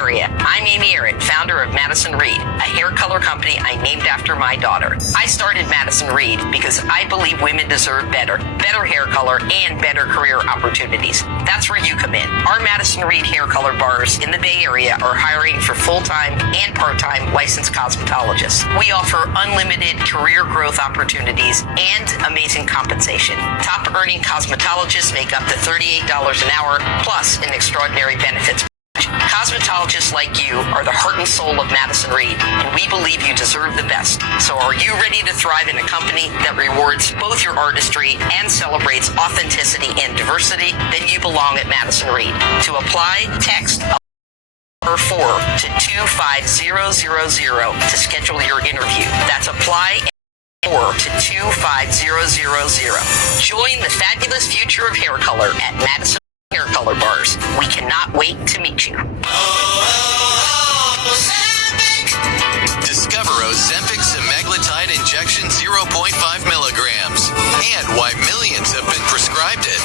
area. I'm Amy Arrett, founder of Madison Reed, a hair color company I named after my daughter. I started Madison Reed because I believe women deserve better hair color, and better career opportunities. That's where you come in. Our Madison Reed hair color bars in the Bay Area are hiring for full-time and part-time licensed cosmetologists. We offer unlimited career growth opportunities and amazing compensation. Top earning cosmetologists make up to $38 an hour, plus an extraordinary benefits. Cosmetologists like you are the heart and soul of Madison Reed, and we believe you deserve the best. So are you ready to thrive in a company that rewards both your artistry and celebrates authenticity and diversity? Then you belong at Madison Reed. To apply, text number 4 to 25000 to schedule your interview. That's apply 4 to 25000. Join the fabulous future of hair color at Madison Hair Color Bars. We cannot wait to meet you. Discover Ozempic semaglutide injection 0.5 milligrams and why millions have been prescribed it.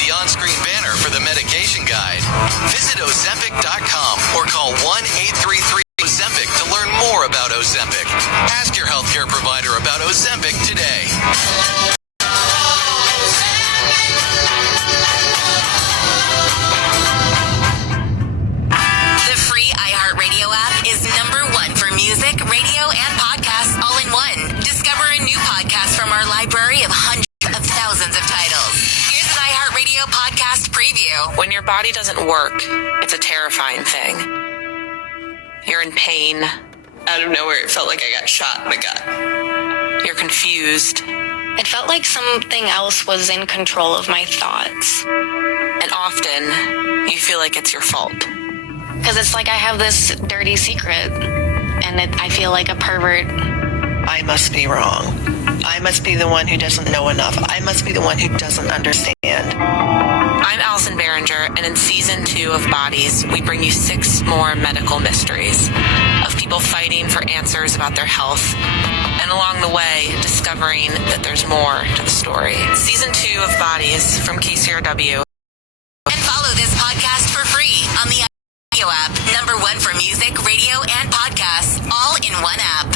The on-screen banner for the medication guide. Visit Ozempic.com or call 1-833-OZEMPIC to learn more about Ozempic. Ask your healthcare provider about Ozempic today. Music, radio, and podcasts all in one. Discover a new podcast from our library of hundreds of thousands of titles. Here's an iHeartRadio podcast preview. When your body doesn't work, it's a terrifying thing. You're in pain. Out of nowhere, it felt like I got shot in the gut. You're confused. It felt like something else was in control of my thoughts. And often, you feel like it's your fault. Because it's like I have this dirty secret. And I feel like a pervert. I must be wrong. I must be the one who doesn't know enough. I must be the one who doesn't understand. I'm Allison Behringer, and in Season 2 of Bodies, we bring you 6 more medical mysteries of people fighting for answers about their health, and along the way, discovering that there's more to the story. Season 2 of Bodies from KCRW. And follow this podcast for free on the Radio app, number 1 for music, radio, and podcasts, all in one app.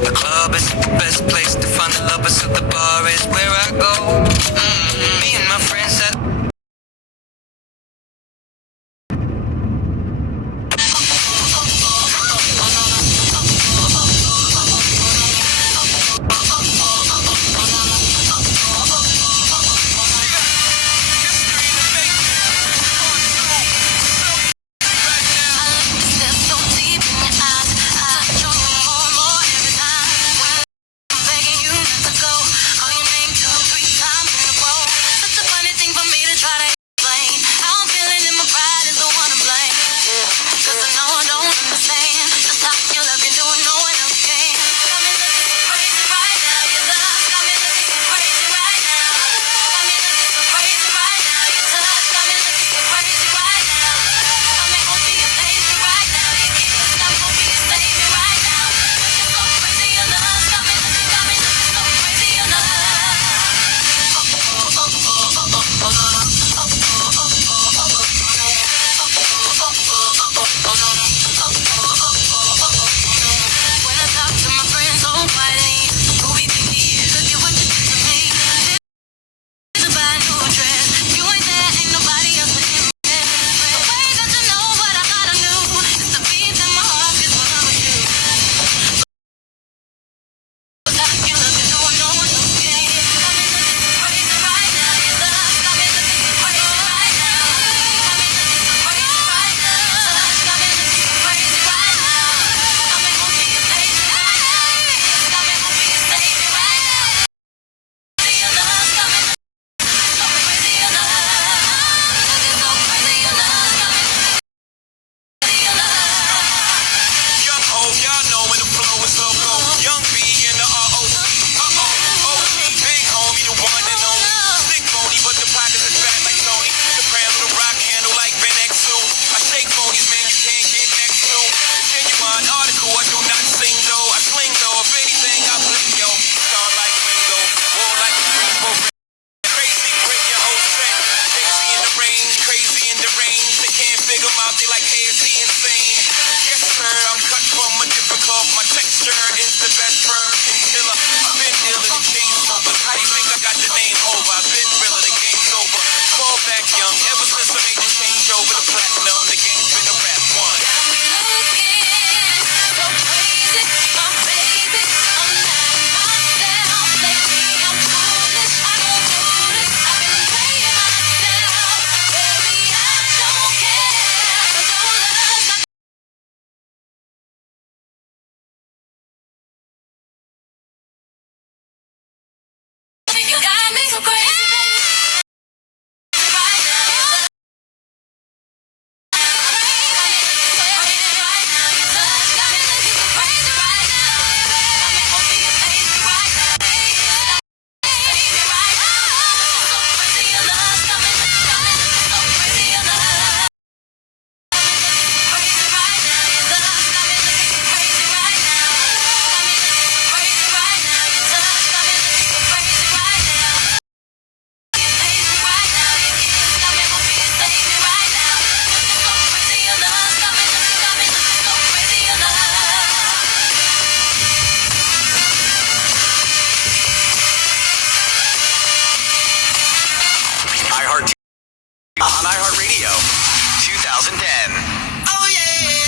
The club is the best place to find the lovers, so the bar is where I go. Me and my friends at like hazy insane. Yes, sir, I'm cut from a different cloth. My texture is the best virgin killer. I've been dealing in chain smokers. How you think I got the name over? I've been realer, the game's over. Fall back young, ever since I made the change over to platinum. The game's been a rap one. On iHeartRadio, 2010. Oh yeah.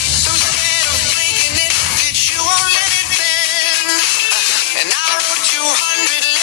So scared of breaking it that you won't let it bend. And I wrote 200